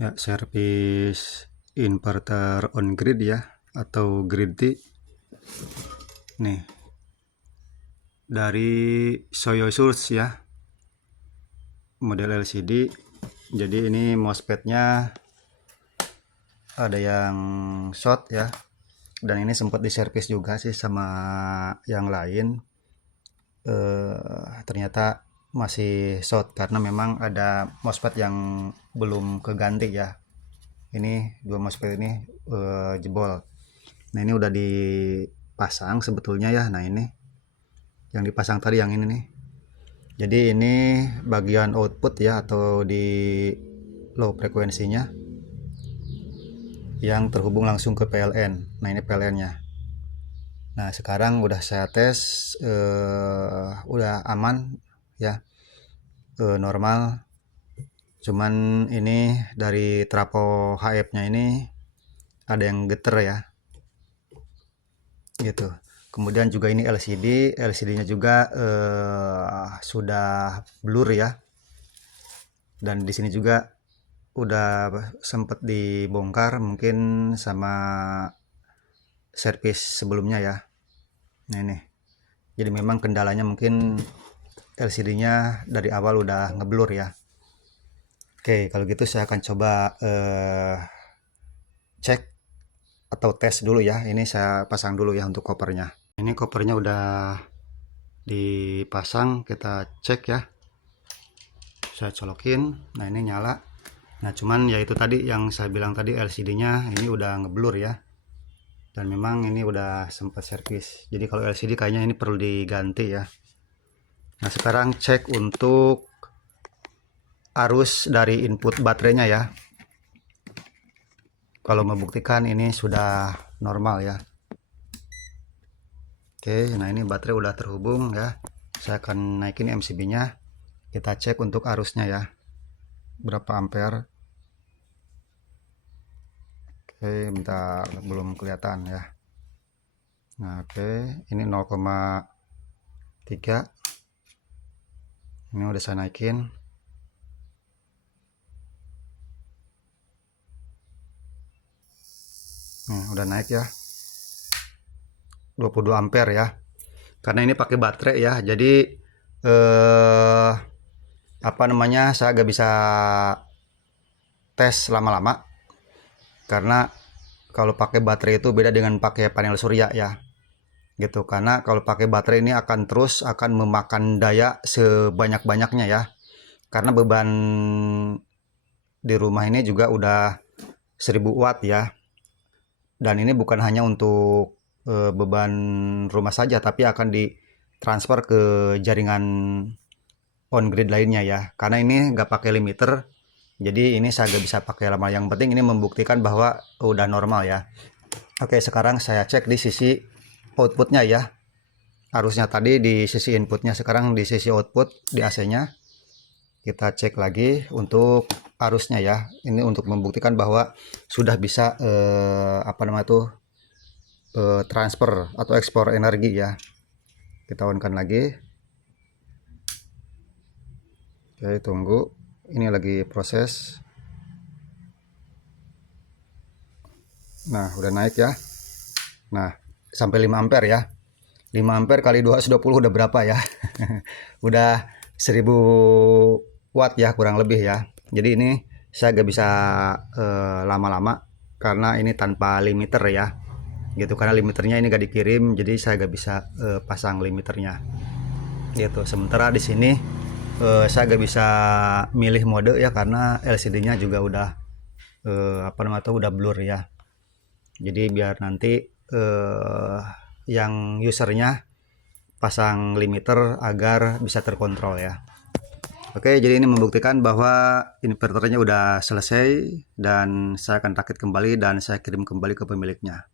Ya, servis inverter on grid ya, atau grid T. Nih, dari Soyosource ya, model LCD. Jadi ini MOSFET-nya ada yang short ya, dan ini sempat diservis juga sih sama yang lain. Ternyata masih short karena memang ada MOSFET yang belum keganti ya. Ini dua MOSFET ini jebol. Nah, ini udah dipasang sebetulnya ya. Nah, ini yang dipasang tadi yang ini nih. Jadi ini bagian output ya, atau di low frekuensinya yang terhubung langsung ke PLN. Nah, ini PLN-nya. Nah, sekarang udah saya tes, udah aman ya, normal. Cuman ini dari trafo HF-nya ini ada yang geter ya, gitu. Kemudian juga ini LCD-nya juga sudah blur ya. Dan di sini juga udah sempat dibongkar mungkin sama servis sebelumnya ya. Nah, ini. Jadi memang kendalanya mungkin LCD-nya dari awal udah ngeblur ya. Oke, kalau gitu saya akan coba cek atau tes dulu ya. Ini saya pasang dulu ya untuk kopernya. Ini kopernya udah dipasang, kita cek ya. Saya colokin. Nah, ini nyala. Nah, cuman ya itu tadi yang saya bilang tadi, LCD-nya ini udah ngeblur ya. Dan memang ini udah sempat servis. Jadi kalau LCD kayaknya ini perlu diganti ya. Nah, sekarang cek untuk arus dari input baterainya ya. Kalau membuktikan ini sudah normal ya. Oke, nah ini baterai udah terhubung ya. Saya akan naikin MCB-nya. Kita cek untuk arusnya ya. Berapa ampere. Oke, bentar, belum kelihatan ya. Nah, oke, ini 0,3. Ini udah saya naikin. Nah, udah naik ya. 22 ampere ya. Karena ini pakai baterai ya. Jadi apa namanya, saya agak bisa tes lama-lama. Karena kalau pakai baterai itu beda dengan pakai panel surya ya. Gitu, karena kalau pakai baterai ini akan memakan daya sebanyak-banyaknya ya. Karena beban di rumah ini juga udah 1000 watt ya. Dan ini bukan hanya untuk beban rumah saja, tapi akan ditransfer ke jaringan on grid lainnya ya. Karena ini nggak pakai limiter, jadi ini saya nggak bisa pakai lama. Yang penting ini membuktikan bahwa udah normal ya. Oke, sekarang saya cek di sisi outputnya ya. Arusnya tadi di sisi inputnya, sekarang di sisi output di AC-nya. Kita cek lagi untuk arusnya ya. Ini untuk membuktikan bahwa sudah bisa apa namanya tuh, transfer atau ekspor energi ya. Kita on-kan lagi. Oke, tunggu. Ini lagi proses. Nah, udah naik ya. Nah, sampai 5 ampere ya. 5 ampere kali 220 udah berapa ya? Udah 1000 watt ya, kurang lebih ya. Jadi ini saya gak bisa lama-lama karena ini tanpa limiter ya. Gitu, karena limiternya ini gak dikirim, jadi saya gak bisa pasang limiternya. Gitu. Sementara di sini saya gak bisa milih mode ya, karena LCD-nya juga udah apa namanya tuh, udah blur ya. Jadi biar nanti yang usernya pasang limiter agar bisa terkontrol ya. Oke, jadi ini membuktikan bahwa inverternya udah selesai dan saya akan rakit kembali dan saya kirim kembali ke pemiliknya.